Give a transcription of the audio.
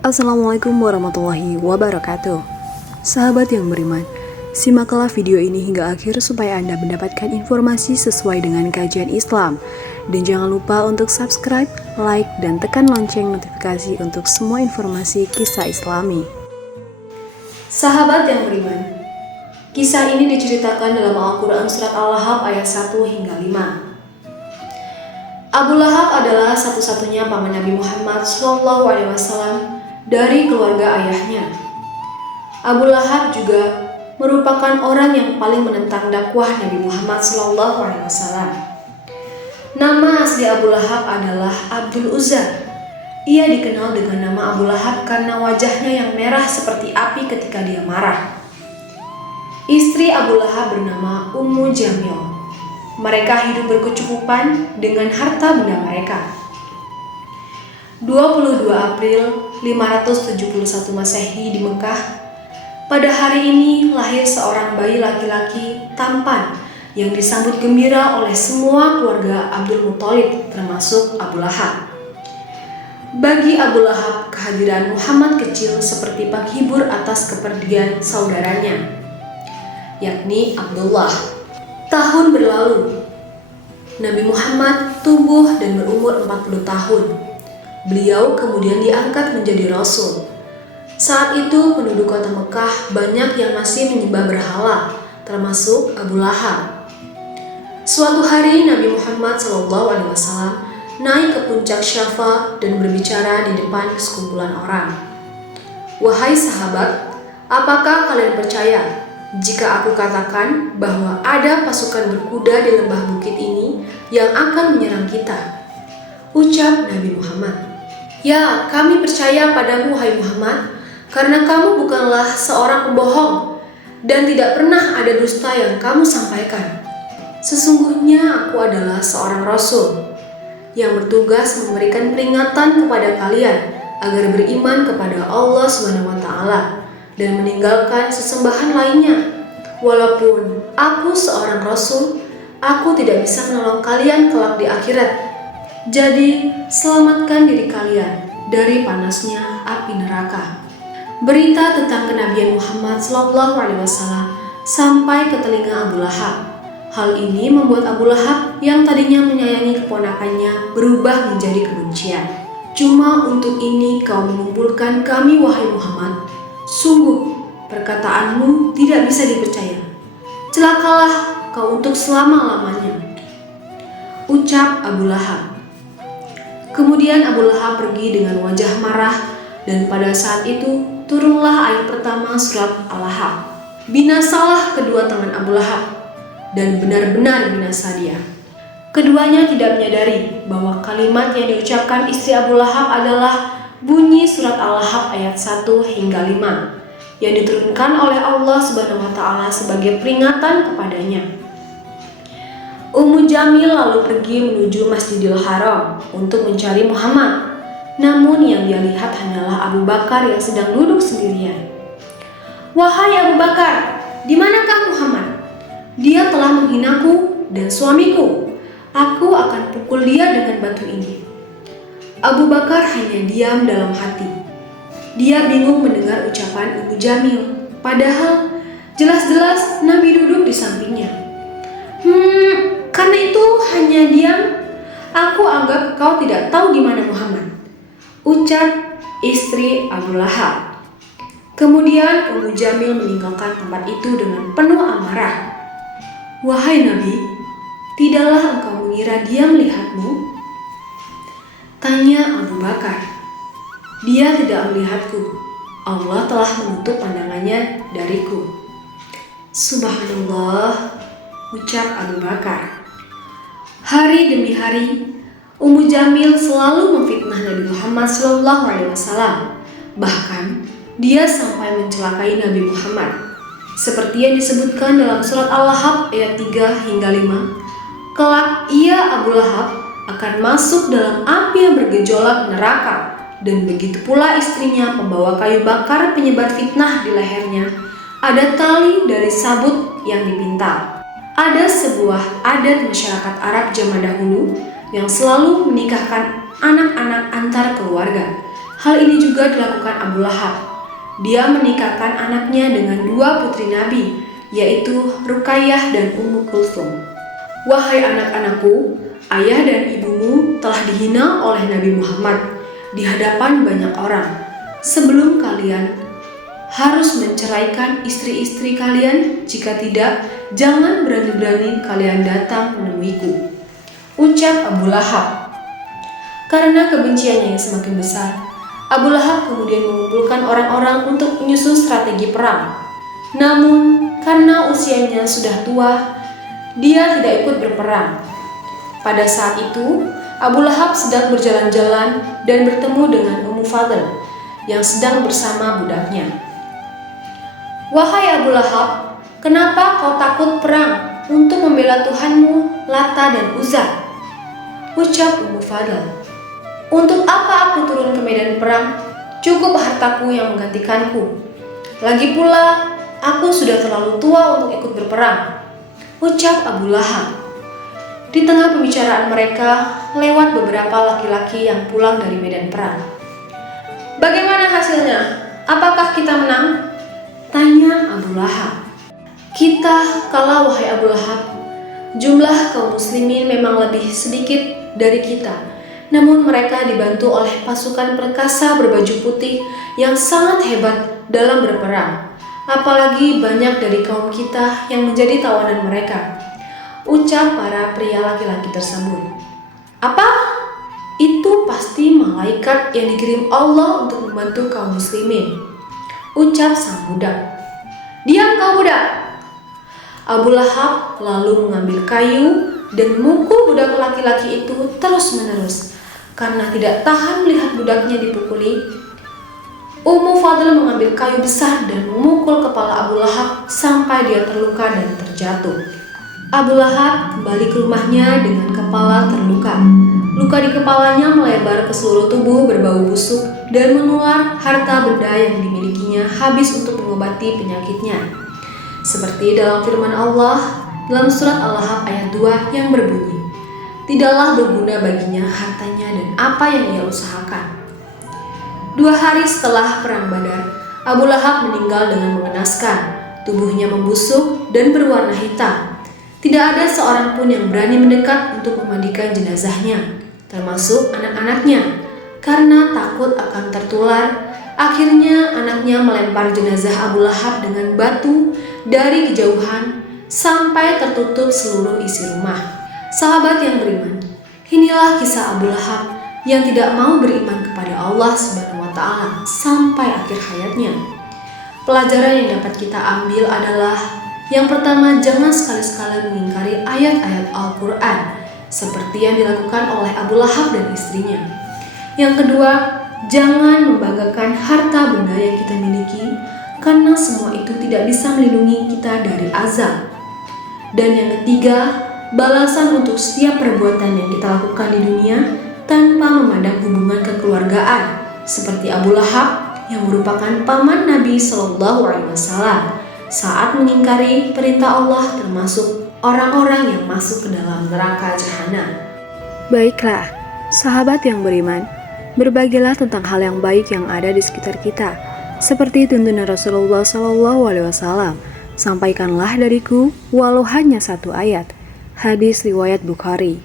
Assalamualaikum warahmatullahi wabarakatuh. Sahabat yang beriman, simaklah video ini hingga akhir supaya Anda mendapatkan informasi sesuai dengan kajian Islam. Dan jangan lupa untuk subscribe, like, dan tekan lonceng notifikasi untuk semua informasi kisah Islami. Sahabat yang beriman, kisah ini diceritakan dalam Al-Quran Surat Al-Lahab ayat 1 hingga 5. Abu Lahab adalah satu-satunya paman Nabi Muhammad SAW dari keluarga ayahnya. Abu Lahab juga merupakan orang yang paling menentang dakwah Nabi Muhammad SAW. Nama asli Abu Lahab adalah Abdul Uzza. Ia dikenal dengan nama Abu Lahab karena wajahnya yang merah seperti api ketika dia marah. Istri Abu Lahab bernama Ummu Jamil. Mereka hidup berkecukupan dengan harta benda mereka. 22 April 571 Masehi di Mekah, pada hari ini lahir seorang bayi laki-laki tampan yang disambut gembira oleh semua keluarga Abdul Muthalib termasuk Abu Lahab. Bagi Abu Lahab, kehadiran Muhammad kecil seperti penghibur atas kepergian saudaranya, yakni Abdullah. Tahun berlalu, Nabi Muhammad tumbuh dan berumur 40 tahun. Beliau kemudian diangkat menjadi Rasul. Saat itu penduduk kota Mekah banyak yang masih menyembah berhala, termasuk Abu Lahab. Suatu hari Nabi Muhammad SAW naik ke puncak Syafa dan berbicara di depan sekumpulan orang. Wahai sahabat, apakah kalian percaya jika aku katakan bahwa ada pasukan berkuda di lembah bukit ini yang akan menyerang kita? Ucap Nabi Muhammad, "Ya, kami percaya padamu, wahai Muhammad, karena kamu bukanlah seorang pembohong dan tidak pernah ada dusta yang kamu sampaikan. Sesungguhnya aku adalah seorang Rasul yang bertugas memberikan peringatan kepada kalian agar beriman kepada Allah SWT dan meninggalkan sesembahan lainnya. Walaupun aku seorang Rasul, aku tidak bisa menolong kalian kelak di akhirat. Jadi, selamatkan diri kalian dari panasnya api neraka." Berita tentang kenabian Muhammad SAW sampai ke telinga Abu Lahab. Hal ini membuat Abu Lahab yang tadinya menyayangi keponakannya berubah menjadi kebencian. "Cuma untuk ini kau mengumpulkan kami, wahai Muhammad? Sungguh, perkataanmu tidak bisa dipercaya. Celakalah kau untuk selama-lamanya," ucap Abu Lahab. Kemudian Abu Lahab pergi dengan wajah marah, dan pada saat itu turunlah ayat pertama surat Al-Lahab. Binasalah kedua tangan Abu Lahab, dan benar-benar binasa dia. Keduanya tidak menyadari bahwa kalimat yang diucapkan istri Abu Lahab adalah bunyi surat Al-Lahab ayat 1 hingga 5 yang diturunkan oleh Allah SWT sebagai peringatan kepadanya. Ummu Jamil lalu pergi menuju Masjidil Haram untuk mencari Muhammad. Namun yang dia lihat hanyalah Abu Bakar yang sedang duduk sendirian. "Wahai Abu Bakar, di manakah Muhammad? Dia telah menghinaku dan suamiku. Aku akan pukul dia dengan batu ini." Abu Bakar hanya diam dalam hati. Dia bingung mendengar ucapan Ummu Jamil, padahal jelas-jelas Nabi duduk di sampingnya. Karena itu hanya diam. Aku anggap kau tidak tahu di mana Muhammad," ucap istri Abu Lahab. Kemudian Ummu Jamil meninggalkan tempat itu dengan penuh amarah. "Wahai Nabi, tidaklah engkau mengira dia melihatmu?" tanya Abu Bakar. "Dia tidak melihatku. Allah telah menutup pandangannya dariku." "Subhanallah," ucap Abu Bakar. Hari demi hari, Ummu Jamil selalu memfitnah Nabi Muhammad SAW. Bahkan, dia sampai mencelakai Nabi Muhammad. Seperti yang disebutkan dalam surat Al-Lahab ayat 3 hingga 5, kelak ia Abu Lahab akan masuk dalam api yang bergejolak neraka, dan begitu pula istrinya pembawa kayu bakar penyebar fitnah di lehernya. Ada tali dari sabut yang dipintal. Ada sebuah adat masyarakat Arab zaman dahulu yang selalu menikahkan anak-anak antar keluarga. Hal ini juga dilakukan Abu Lahab. Dia menikahkan anaknya dengan dua putri Nabi, yaitu Ruqayyah dan Ummu Kulsum. Wahai anak-anakku, ayah dan ibumu telah dihina oleh Nabi Muhammad di hadapan banyak orang. Sebelum kalian harus menceraikan istri-istri kalian, jika tidak, jangan berani-berani kalian datang menemuiku. Ucap Abu Lahab. Karena kebenciannya yang semakin besar, Abu Lahab kemudian mengumpulkan orang-orang untuk menyusun strategi perang. Namun, karena usianya sudah tua, dia tidak ikut berperang. Pada saat itu, Abu Lahab sedang berjalan-jalan dan bertemu dengan Ummu Fadl yang sedang bersama budaknya. Wahai Abu Lahab, kenapa kau takut perang untuk membela Tuhanmu, Lata dan Uzza? Ucap Ummu Fadl. Untuk apa aku turun ke medan perang? Cukup hartaku yang menggantikanku. Lagi pula, aku sudah terlalu tua untuk ikut berperang. Ucap Abu Lahab. Di tengah pembicaraan mereka, lewat beberapa laki-laki yang pulang dari medan perang. Bagaimana hasilnya? Apakah kita menang? Tanya Abu Lahab. Kita kalah, wahai Abu Lahab. Jumlah kaum muslimin memang lebih sedikit dari kita. Namun mereka dibantu oleh pasukan perkasa berbaju putih yang sangat hebat dalam berperang. Apalagi banyak dari kaum kita yang menjadi tawanan mereka. Ucap para pria laki-laki tersebut. Apa? Itu pasti malaikat yang dikirim Allah untuk membantu kaum muslimin. Ucap sang budak. Diam kau budak! Abu Lahab lalu mengambil kayu dan memukul budak laki-laki itu terus-menerus. Karena tidak tahan melihat budaknya dipukuli, Ummu Fadl mengambil kayu besar dan memukul kepala Abu Lahab sampai dia terluka dan terjatuh. Abu Lahab kembali ke rumahnya dengan kepala terluka. Luka di kepalanya melebar ke seluruh tubuh berbau busuk dan menular harta benda yang dimilikinya habis untuk mengobati penyakitnya. Seperti dalam firman Allah dalam surat Al-Lahab ayat 2 yang berbunyi, tidaklah berguna baginya hartanya dan apa yang ia usahakan. 2 hari setelah perang Badar, Abu Lahab meninggal dengan mengenaskan. Tubuhnya membusuk dan berwarna hitam. Tidak ada seorang pun yang berani mendekat untuk memandikan jenazahnya, termasuk anak-anaknya. Karena takut akan tertular, akhirnya anaknya melempar jenazah Abu Lahab dengan batu dari kejauhan sampai tertutup seluruh isi rumah. Sahabat yang beriman, inilah kisah Abu Lahab yang tidak mau beriman kepada Allah Subhanahu wa Ta'ala sampai akhir hayatnya. Pelajaran yang dapat kita ambil adalah yang pertama, jangan sekali-sekali mengingkari ayat-ayat Al-Quran seperti yang dilakukan oleh Abu Lahab dan istrinya. Yang kedua, jangan membanggakan harta benda yang kita miliki karena semua itu tidak bisa melindungi kita dari azab. Dan yang ketiga, balasan untuk setiap perbuatan yang kita lakukan di dunia tanpa memandang hubungan kekeluargaan, seperti Abu Lahab yang merupakan paman Nabi Shallallahu Alaihi Wasallam saat mengingkari perintah Allah, termasuk orang-orang yang masuk ke dalam neraka jahanam. Baiklah, sahabat yang beriman, berbagilah tentang hal yang baik yang ada di sekitar kita, seperti tuntunan Rasulullah Shallallahu Alaihi Wasallam. Sampaikanlah dariku, walau hanya 1 ayat. Hadis riwayat Bukhari.